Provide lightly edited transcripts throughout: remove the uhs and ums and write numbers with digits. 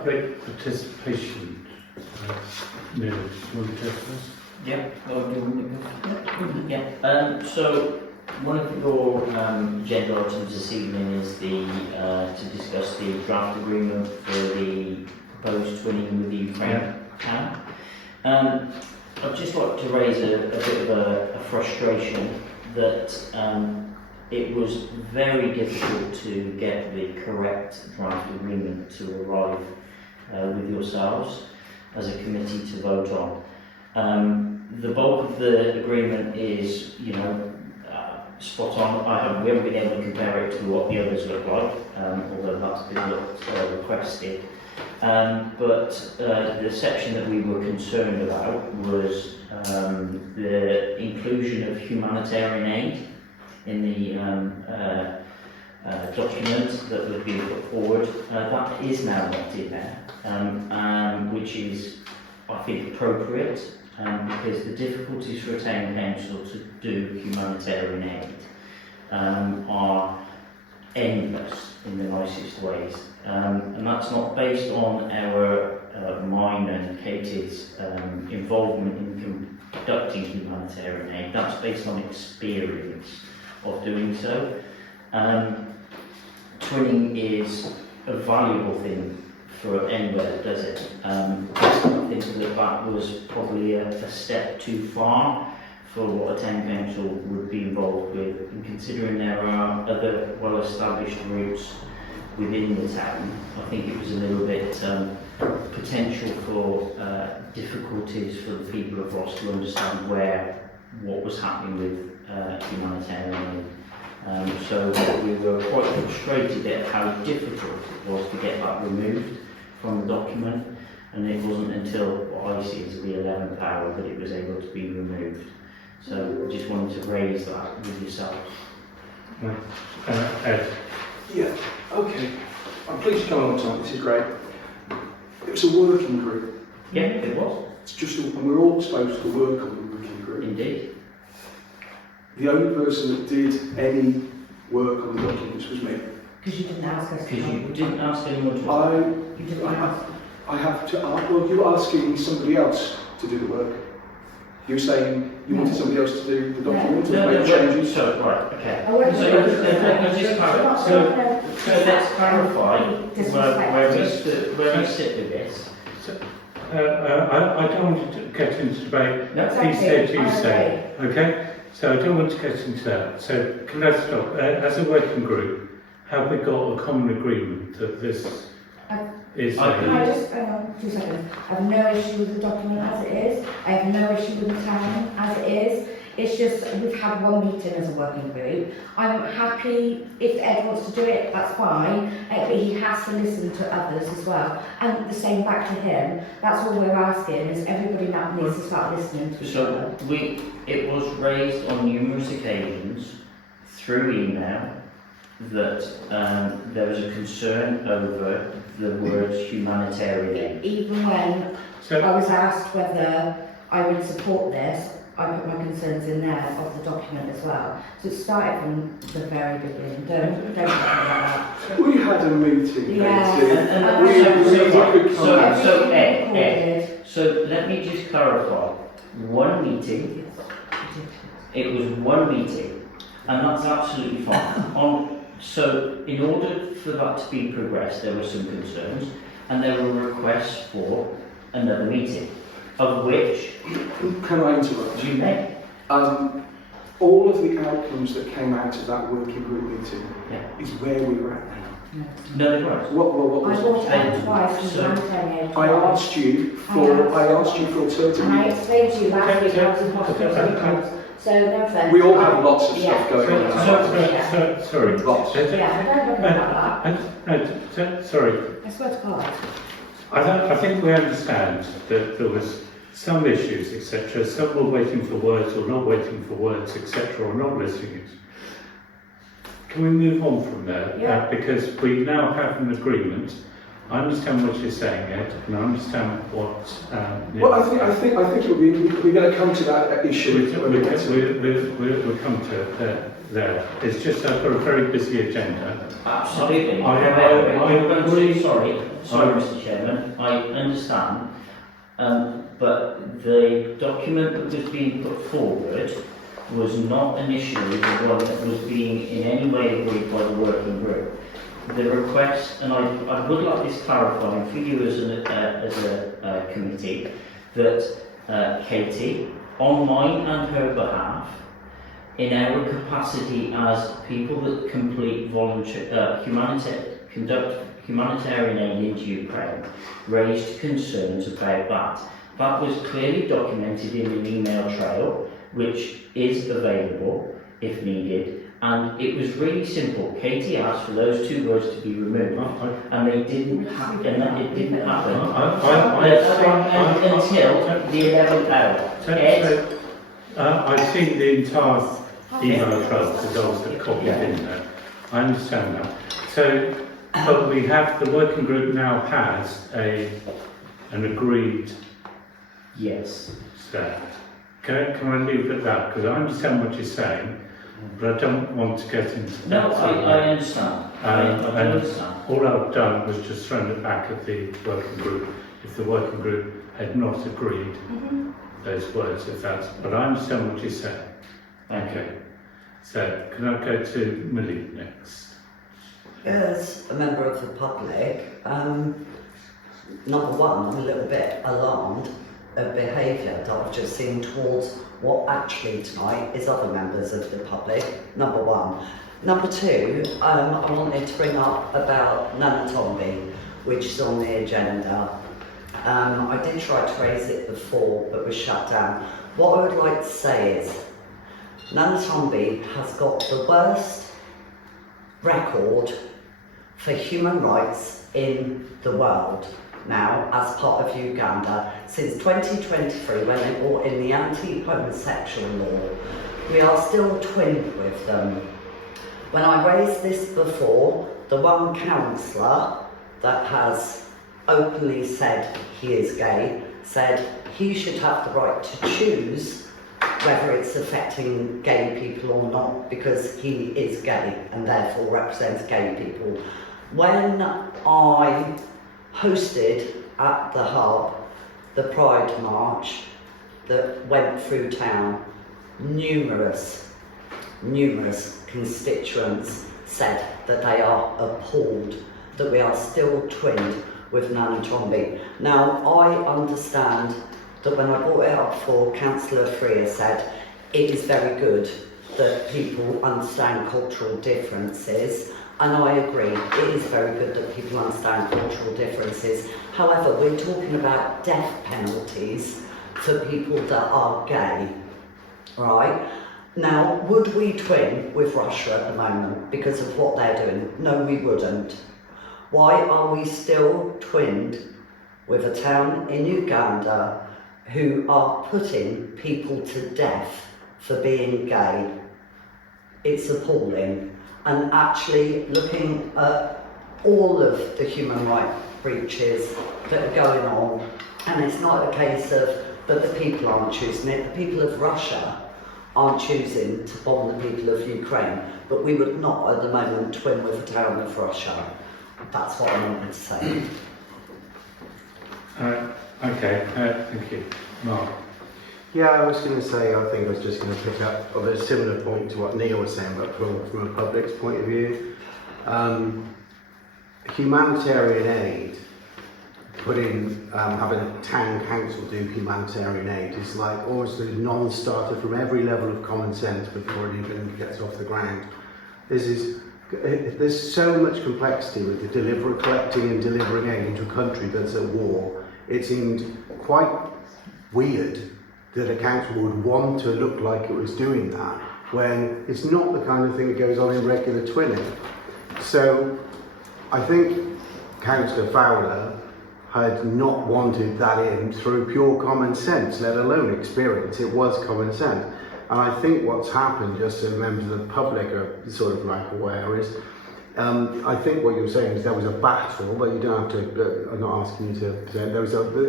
public participation. Neil, do you want to address this? Yeah. So one of your agenda items this evening is to discuss the draft agreement for the proposed twinning with the Ukraine town. I'd just like to raise a bit of a frustration that it was very difficult to get the correct draft agreement to arrive with yourselves as a committee to vote on. The bulk of the agreement is, spot on. We haven't been able to compare it to what the others look like, although that's been requested. But the section that we were concerned about was the inclusion of humanitarian aid in the document that would be put forward. That is now not in there, which is, I think, appropriate, because the difficulties for a town council to do humanitarian aid are endless in the nicest ways. And that's not based on mine and Katie's involvement in conducting humanitarian aid. That's based on experience of doing so. Twinning is a valuable thing for anywhere that does it. I think that was probably a step too far for what a town council would be involved with, and considering there are other well-established routes within the town, I think it was a little bit potential for difficulties for the people of Ross to understand what was happening with humanitarian aid. So we were quite frustrated at how difficult it was to get that removed from the document, and it wasn't until what I see as the 11th hour that it was able to be removed. So I just wanted to raise that with yourself. Ed? Yeah, okay. I'm pleased to come along tonight, this is great. It was a working group. Yeah, it was. It's just, and we're all supposed to work on the working group. Indeed. The only person that did any work on the documents was me. Because you didn't ask us. Because you didn't ask anyone to. You didn't ask. I have to ask, well, you were asking somebody else to do the work. You were saying you wanted somebody else to do the document, to make changes. So, right, okay. I won't So let's clarify where we sit with this. I don't want to get into debate. No, he said, you say. Okay? So I don't want to get into that. So can I stop? As a working group, have we got a common agreement that this is... Can I just, hang on 2 seconds. I have no issue with the document as it is. I have no issue with the town as it is. It's just we've had one meeting as a working group. I'm happy if Ed wants to do it, that's fine, but he has to listen to others as well. And the same back to him. That's all we're asking, is everybody now needs to start listening to each other. So it was raised on numerous occasions through email that there was a concern over the words humanitarian aid. Even when I was asked whether I would support this, I put my concerns in there of the document as well. So it started from the very beginning. Don't talk about that. We had a meeting. Yeah. So let me just clarify. One meeting. It was one meeting, and that's absolutely fine. So in order for that to be progressed, there were some concerns, and there were requests for another meeting, of which... Can I interrupt? You may. All of the outcomes that came out of that working group meeting is where we were at now. No, they weren't. What was I brought it out twice. I asked you for alternative. And I explained to you last week how to hospital. So no offence. We all have lots of stuff going on. Sorry. Lots. Yeah, don't worry about that. Sorry. I swear to God. I think we understand that there was some issues, etc. Some were waiting for words or not waiting for words, etc., or not listening. Can we move on from there? Yeah. Because we now have an agreement. I understand what you're saying, Ed, and I understand what... Well, I think we're going to come to that issue. We'll come to it there. there. It's just I've got a very busy agenda. Absolutely. I Sorry, I- Mr. Chairman, I understand, but the document that was being put forward was not initially the one that was being in any way agreed by the working group. The request, and I would like this clarifying for you as a committee, that Katie, on mine and her behalf, in our capacity as people that complete conduct humanitarian aid into Ukraine, raised concerns about that. That was clearly documented in an email trail, which is available if needed, and it was really simple. Katie asked for those two words to be removed, and they didn't happen, and it didn't happen until the 11th hour. I've seen the entire email trail because I was copied in there. I understand that. So, but we have, the working group now has an agreed Yes. set. Can I leave it at that? Because I understand what you're saying, but I don't want to get into No, that. I understand. I understand. All I've done was just thrown it back at the working group if the working group had not agreed those words, if that's, but I understand what you're saying. Okay. So, can I go to Millie next? As a member of the public, number one, I'm a little bit alarmed of behaviour that I've just seen towards what actually tonight is other members of the public, number one. Number two, I wanted to bring up about Namutumba, which is on the agenda. I did try to raise it before, but was shut down. What I would like to say is, Namutumba has got the worst record for human rights in the world now as part of Uganda since 2023 when they brought in the anti-homosexual law. We are still twinned with them. When I raised this before, the one councillor that has openly said he is gay said he should have the right to choose whether it's affecting gay people or not because he is gay and therefore represents gay people. When I hosted at the Hub the Pride March that went through town, numerous constituents said that they are appalled that we are still twinned with Namutumba. Now, I understand that when I brought it up for Councillor Freer said it is very good that people understand cultural differences, and I agree, it is very good that people understand cultural differences. However, we're talking about death penalties for people that are gay, right? Now, would we twin with Russia at the moment because of what they're doing? No, we wouldn't. Why are we still twinned with a town in Uganda who are putting people to death for being gay? It's appalling. And actually looking at all of the human rights breaches that are going on, and it's not a case of, but the people aren't choosing it, the people of Russia aren't choosing to bomb the people of Ukraine, but we would not at the moment twin with the town of Russia. That's what I wanted to say. Okay, thank you. Mark? Yeah, I was going to say, I think I was just going to pick up of a similar point to what Neil was saying, but from a public's point of view. Humanitarian aid, having a town council do humanitarian aid is like almost a non-starter from every level of common sense before it even gets off the ground. There's so much complexity with collecting and delivering aid into a country that's at war. It seemed quite weird that a council would want to look like it was doing that when it's not the kind of thing that goes on in regular twinning. So I think Councillor Fowler had not wanted that in through pure common sense, let alone experience. It was common sense. And I think what's happened, just so members of the public are sort of like aware, is I think what you were saying is there was a battle, but you don't have to, I'm not asking you to say,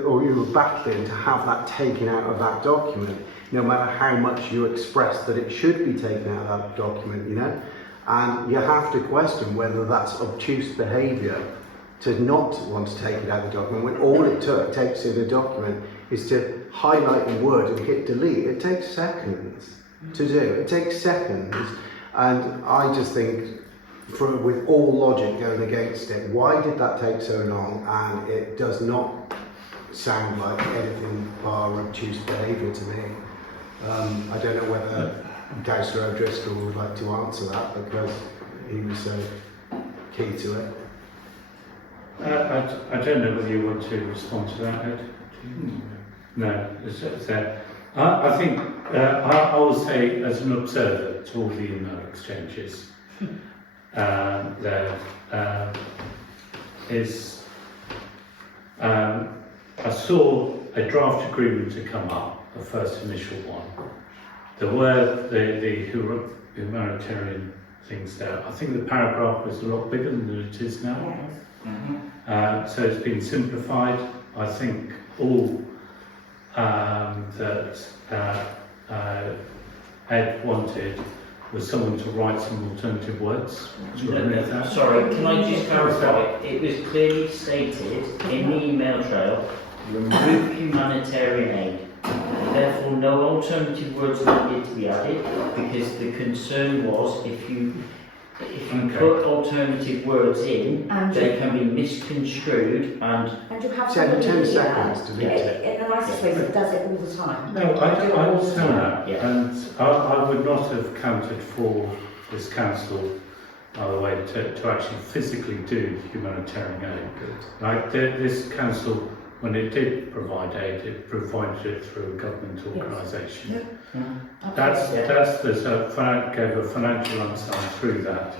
or you were battling to have that taken out of that document, no matter how much you express that it should be taken out of that document, you know? And you have to question whether that's obtuse behaviour to not want to take it out of the document, when all it takes in a document is to highlight a word and hit delete. It takes seconds to do. It takes seconds. And I just think, with all logic going against it, why did that take so long? And it does not sound like anything bar obtuse behaviour to me. I don't know whether Cllr O'Driscoll would like to answer that, because he was so key to it. I don't know whether you want to respond to that, Ed. No. I think I will say, as an observer to all the email exchanges, there is. I saw a draft agreement to come up, the first initial one. There were the humanitarian things there. I think the paragraph was a lot bigger than it is now. So it's been simplified. I think all that Ed wanted was someone to write some alternative words to remove that. Sorry, can I just clarify? It was clearly stated in the email trail, remove humanitarian aid. Therefore, no alternative words needed to be added, because the concern was if you put alternative words in, they can be misconstrued and you have 10 seconds to do it. In the nicest way, that does it all the time. No, I understand that, Yeah. and I would not have counted for this council, by the way, to actually physically do humanitarian aid. Like this council, when it did provide aid, it provided it through a government organisation. Gave a financial lump sum through that,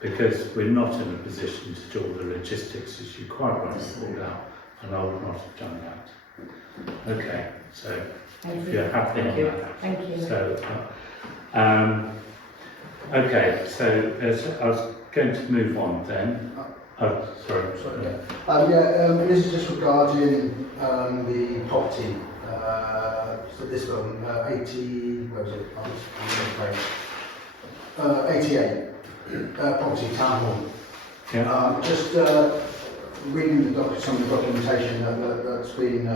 because we're not in a position to do all the logistics, as you quite rightly called out, and I would not have done that. Okay, so if you're happy on that. Thank you. So, okay, so I was going to move on then. Oh, sorry. This is just regarding the property. So this one, 80, where was it? On the page. 88, property town hall. Yeah. Just reading some of the documentation that's been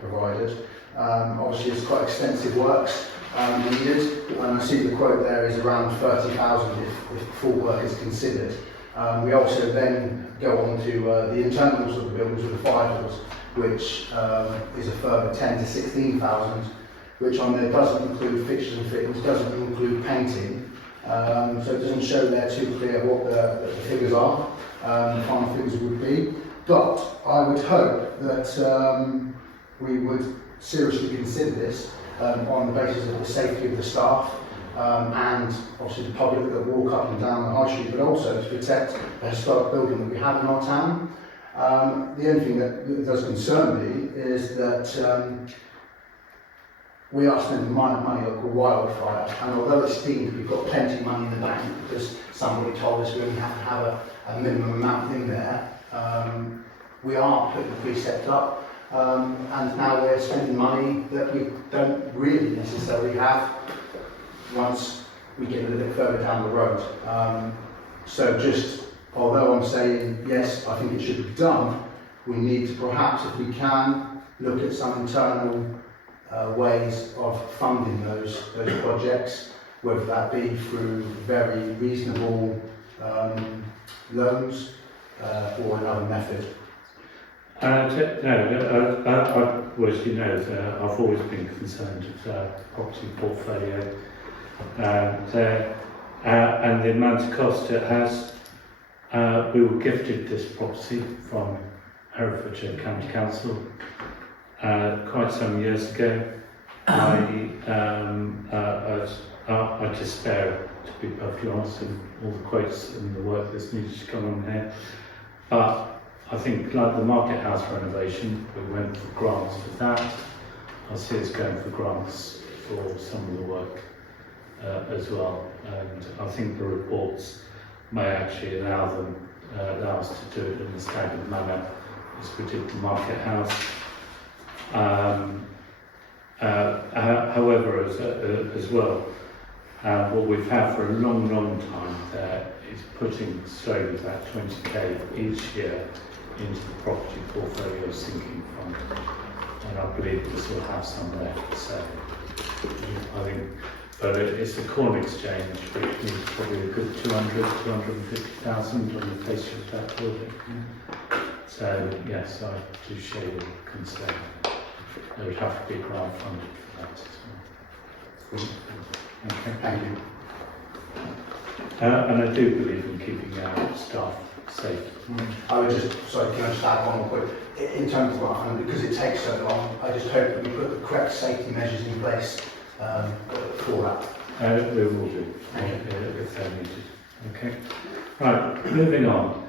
provided. Obviously, it's quite extensive works needed, and I see the quote there is around 30,000 if full work is considered. We also then go on to the internals of the buildings with the fire doors, which is a further 10 to 16,000, which on there doesn't include fixtures and fittings, doesn't include painting, so it doesn't show there too clear what the figures are, the final figures would be. But I would hope that we would seriously consider this on the basis of the safety of the staff, and obviously the public that walk up and down the high street, but also to protect the historic building that we have in our town. The only thing that does concern me is that we are spending money like a wildfire, and although it's deemed we've got plenty of money in the bank because somebody told us we only have to have a minimum amount in there, we are putting the precept up, and now we're spending money that we don't really necessarily have once we get a little bit further down the road. So just, although I'm saying yes, I think it should be done, we need to perhaps, if we can, look at some internal ways of funding those projects, whether that be through very reasonable loans or another method. Well, as you know, I've always been concerned with the property portfolio there, and the amount of cost it has. We were gifted this property from Herefordshire County Council quite some years ago. I despair, to be perfectly honest, in all the quotes and the work that's needed to come on here. But I think, like the Market House renovation, we went for grants for that. I see us going for grants for some of the work as well. And I think the reports may actually allow us to do it in a staggered manner, as we did the Market House. However, as well, what we've had for a long time there is putting slowly that 20k each year into the property portfolio sinking fund, and I believe this will have some left. So I think, but it's a corn exchange which needs probably a good 250,000 on the face of that building. So yes, I do share your concern. There would have to be grant funded for that as well. Okay. Thank you. And I do believe in keeping our staff safe. I would just, sorry, can I just add one more point? In terms of grant funding, because it takes so long, I just hope that we put the correct safety measures in place for that. We will do, if they're needed. Okay. Right, moving on.